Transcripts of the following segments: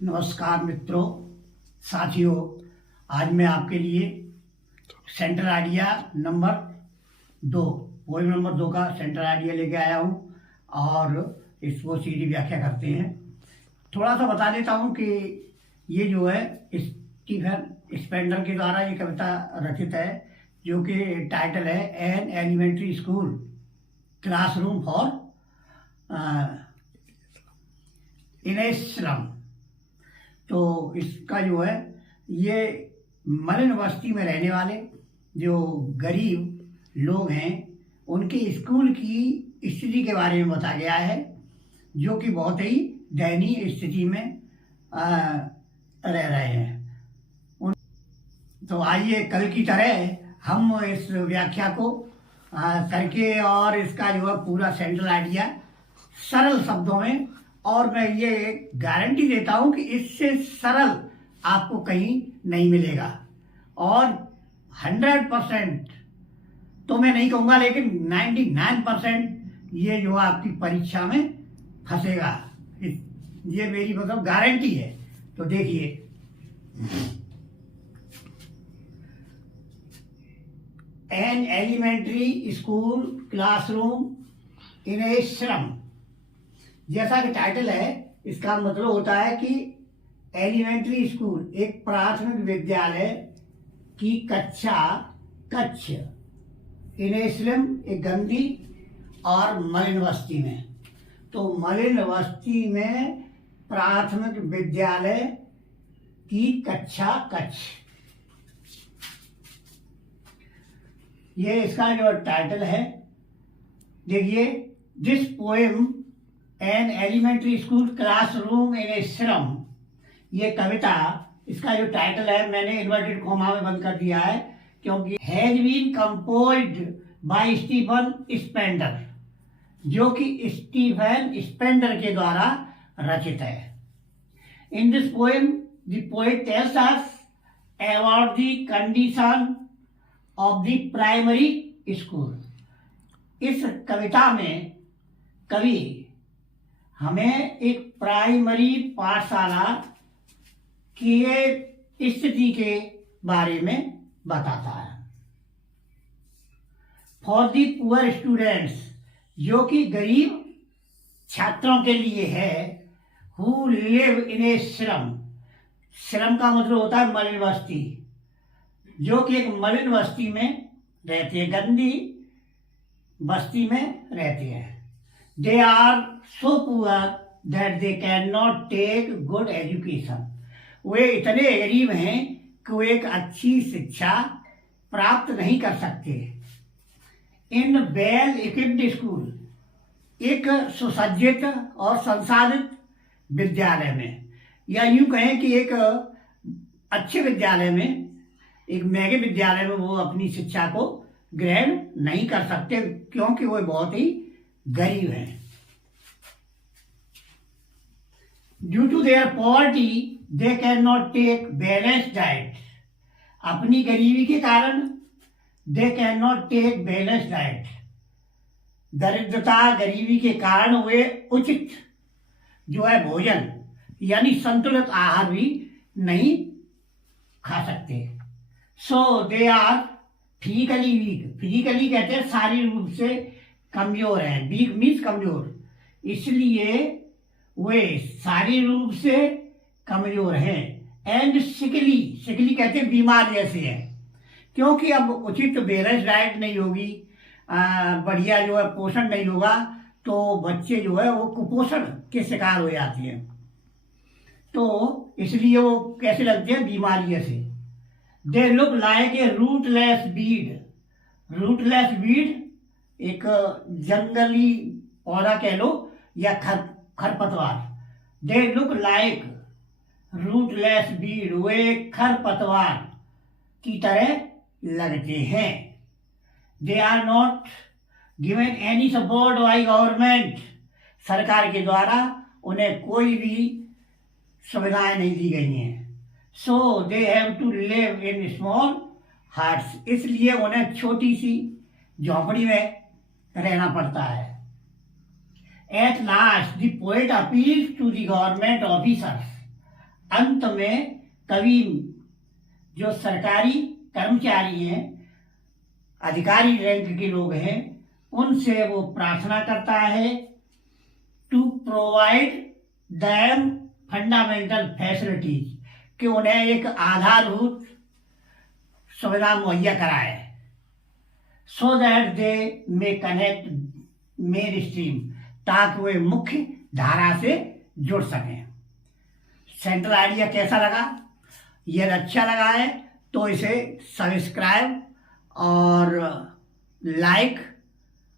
नमस्कार मित्रों, साथियों। आज मैं आपके लिए central idea number 2 poem number 2 का सेंट्रल आइडिया लेके आया हूँ और इसको सीधी व्याख्या करते हैं। थोड़ा सा बता देता हूँ कि ये जो है स्टीफन स्पेंडर के द्वारा ये कविता रचित है, जो कि टाइटल है an elementary school classroom for in a slum. तो इसका जो है ये मलिन बस्ती में रहने वाले जो गरीब लोग हैं उनके स्कूल की स्थिति के बारे में बताया गया है, जो कि बहुत ही दयनीय स्थिति में रह रहे हैं। तो आइए कल की तरह हम इस व्याख्या को करके और इसका जो है पूरा सेंट्रल आइडिया सरल शब्दों में, और मैं ये गारंटी देता हूं कि इससे सरल आपको कहीं नहीं मिलेगा। और 100% तो मैं नहीं कहूँगा, लेकिन 99% ये जो आपकी परीक्षा में फंसेगा, ये मेरी मतलब गारंटी है। तो देखिए, an elementary school classroom in a slum, जैसा कि टाइटल है, इसका मतलब होता है कि एलिमेंट्री स्कूल एक प्राथमिक विद्यालय की कक्षा कक्ष इन ए स्लम एक गंदी और मलिन बस्ती में। तो मलिन बस्ती में प्राथमिक विद्यालय की कक्षा कक्ष, ये इसका जो टाइटल है। देखिए, this poem an elementary school classroom in a slum, ये कविता, इसका जो टाइटल है मैंने इन्वर्टेड कॉमा में बंद कर दिया है, क्योंकि has been composed by Stephen Spender, जो कि स्टीफन स्पेंडर के द्वारा रचित है। In this poem the poet tells us about the condition of the primary school. इस कविता में कवि हमें एक प्राइमरी पाठशाला की स्थिति के बारे में बताता है। फॉर दी पुअर स्टूडेंट्स, जो कि गरीब छात्रों के लिए है, who live in a slum. Slum का मतलब होता है मलिन बस्ती, जो कि एक मलिन बस्ती में रहती है, गंदी बस्ती में रहती है। They are so poor that they cannot take good education. वे इतने गरीब हैं कि वे एक अच्छी शिक्षा प्राप्त नहीं कर सकते। इन वेल इक्विप्ड स्कूल, एक सुसज्जित और संसाधित विद्यालय में, या यूं कहें कि एक अच्छे विद्यालय में, एक महंगे विद्यालय में वो अपनी शिक्षा को ग्रहण नहीं कर सकते, क्योंकि वो बहुत ही गरीब हैं। Due to their poverty they can not take balanced diet. अपनी गरीबी के कारण they can not take balanced diet, दरिद्रता गरीबी के कारण वे उचित जो है भोजन यानी संतुलित आहार भी नहीं खा सकते। So they are physically weak. Physically कहते हैं शारीरिक रूप से कमजोर है, वीक मीन्स कमजोर, इसलिए वे शारीरिक रूप से कमजोर हैं। एंड सिकली, सिकली कहते हैं बीमार जैसे हैं, क्योंकि अब उचित बैलेंस डाइट नहीं होगी, बढ़िया जो है पोषण नहीं होगा, तो बच्चे जो है वो कुपोषण के शिकार हो जाते हैं। तो इसलिए वो कैसे लगते हैं, बीमारी जैसे। They look like a rootless weed. Rootless weed एक जंगली पौधा कह लो या खरपतवार। They look like rootless weed, वे खरपतवार की तरह लगते हैं। They are not given any support by government. सरकार के द्वारा उन्हें कोई भी सुविधाएं नहीं दी गई हैं। So they have to live in small huts, इसलिए उन्हें छोटी सी झोंपड़ी में रहना पड़ता है। At last the poet appeals to the government officers, अंत में कवि जो सरकारी कर्मचारी हैं, अधिकारी रैंक के लोग हैं, उनसे वो प्रार्थना करता है to provide them fundamental facilities, कि उन्हें एक आधारभूत सुविधा मुहैया कराए, so that they may connect main stream, ताकि वे मुख्य धारा से जुड़ सकें। सेंट्रल आइडिया कैसा लगा? यदि अच्छा लगा है तो इसे सब्सक्राइब और लाइक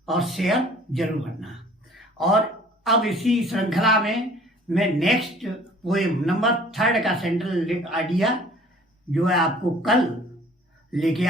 और शेयर जरूर करना। और अब इसी श्रृंखला में मैं नेक्स्ट पोएम नंबर 3 का सेंट्रल आइडिया जो है आपको कल लेके